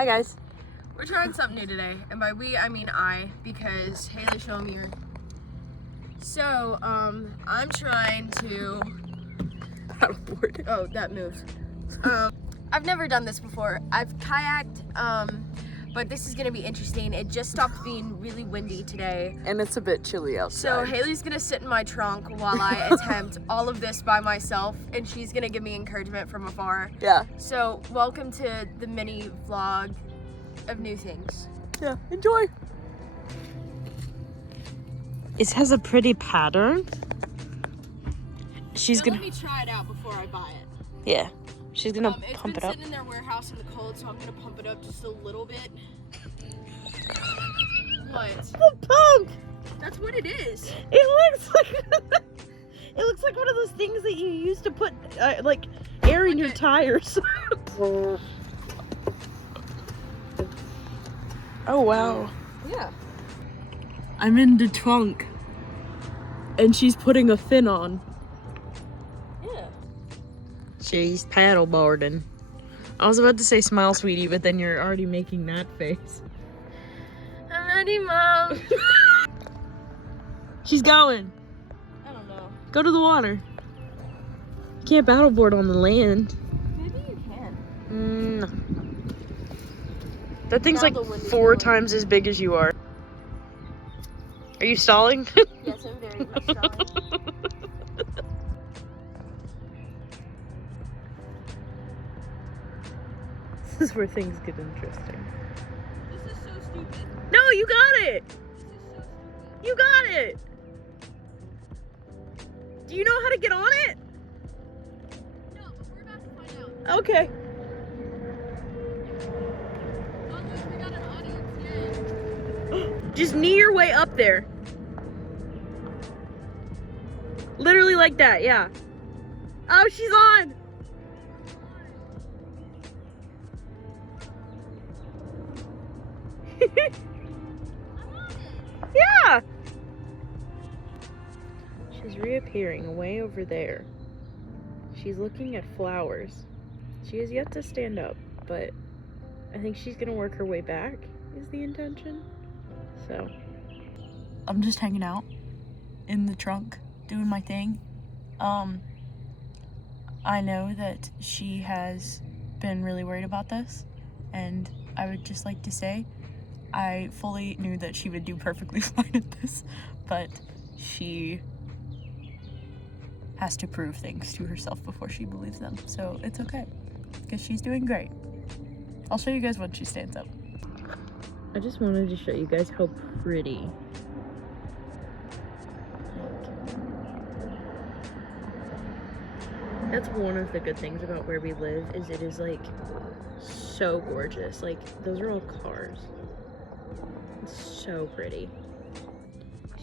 Hi guys. We're trying something new today, and by we I mean I, because Hailey's showing me her. So, I'm trying to Paddleboard. Oh, that moved. I've never done this before. I've kayaked, but this is gonna be interesting. It just stopped being really windy today. And it's a bit chilly outside. So Hailey's gonna sit in my trunk while I attempt all of this by myself, and she's gonna give me encouragement from afar. Yeah. So welcome to the mini vlog of new things. Yeah, enjoy. It has a pretty pattern. She's gonna let me try it out before I buy it. Yeah. She's gonna pump it up. It's been sitting in their warehouse in the cold, so I'm gonna pump it up just a little bit. What? The pump! That's what it is. It looks like one of those things that you use to put like air in your tires. Oh wow. Yeah. I'm in the trunk. And she's putting a fin on. Yeah. She's paddleboarding. I was about to say smile, sweetie, but then you're already making that face. I'm ready, Mom. She's going. I don't know. Go to the water. You can't paddleboard on the land. Maybe you can. No. That thing's Now like the wind is 4 blowing. times as big as you are. Are you stalling? Yes, I'm very much stalling. This is where things get interesting. This is so stupid. No, you got it! This is so stupid. You got it! Do you know how to get on it? No, but we're about to find out. Okay. Oh, look, we got an audience. Yay. Just knee your way up there. Literally like that, yeah. Oh, she's on! Yeah! She's reappearing way over there. She's looking at flowers. She has yet to stand up, but I think she's gonna work her way back, is the intention. So, I'm just hanging out in the trunk, doing my thing. I know that she has been really worried about this, and I would just like to say I fully knew that she would do perfectly fine at this, but she has to prove things to herself before she believes them. So it's okay, because she's doing great. I'll show you guys when she stands up. I just wanted to show you guys how pretty. That's one of the good things about where we live, is it is like so gorgeous. Like, those are all cars. It's so pretty.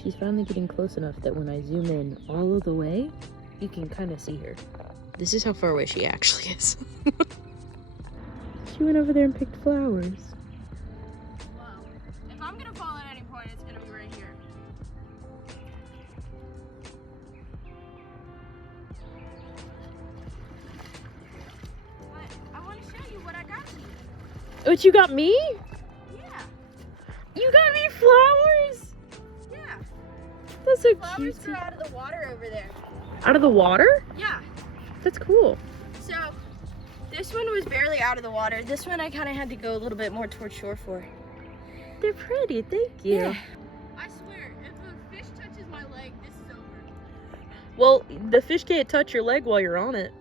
She's finally getting close enough that when I zoom in all of the way, you can kind of see her. This is how far away she actually is. She went over there and picked flowers. Wow. If I'm gonna fall at any point, it's gonna be right here. But I want to show you what I got you. What, you got me? Yeah. You got me flowers? Yeah. That's so Flowers cute. grew out of the water over there. Out of the water? Yeah. That's cool. So this one was barely out of the water. This one I kind of had to go a little bit more towards shore for. They're pretty, thank you. Yeah. I swear, if a fish touches my leg, this is over. Well, the fish can't touch your leg while you're on it.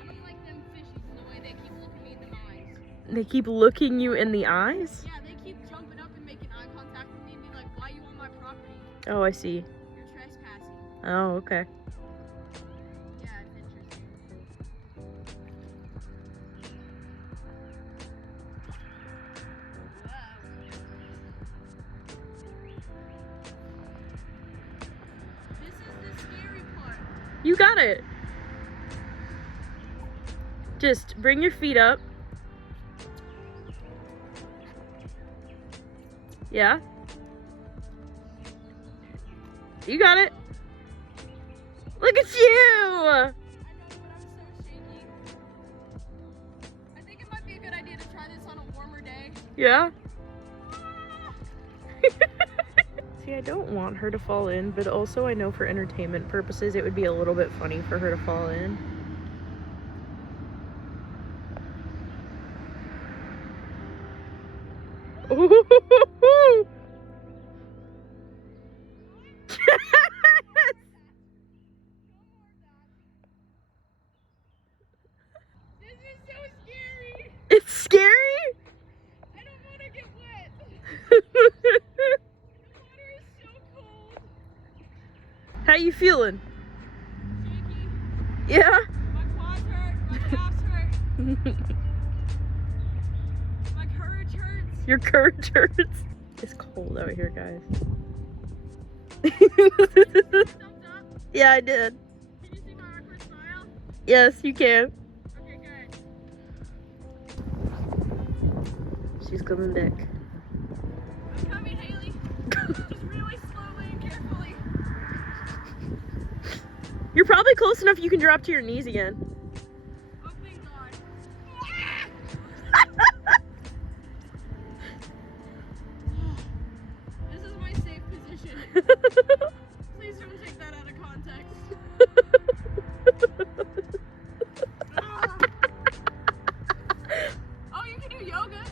I don't like them fishes and the way they keep looking me in the eyes. They keep looking you in the eyes? Yeah, they keep jumping up and making eye contact with me and be like, why you on my property? Oh, I see. You're trespassing. Oh, okay. Yeah, it's interesting. This is the scary part. You got it. Just bring your feet up. Yeah. You got it. Look at you. I know, but I'm so shaky. I think it might be a good idea to try this on a warmer day. Yeah? See, I don't want her to fall in, but also I know for entertainment purposes it would be a little bit funny for her to fall in. Ooh. This is so scary. It's scary? I don't want to get wet. The water is so cold. How you feeling? Shaky. Yeah? My quads hurt. My calves hurt. My courage hurts. Your courage hurts. It's cold out here, guys. Thumbs up. Yeah, I did. Can you see my awkward smile? Yes, you can. Okay, good. She's coming back. I'm coming, Hailey. Just really slowly and carefully. You're probably close enough you can drop to your knees again. Oh, thank God. This is my safe position. Please don't take that out of context. Oh, you can do yoga.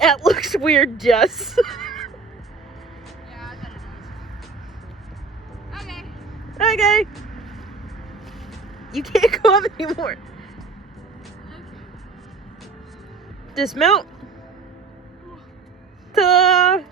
That looks weird, Jess. Yeah, I bet it does. Okay. Okay. You can't go up anymore. Okay. Dismount. Ta-da!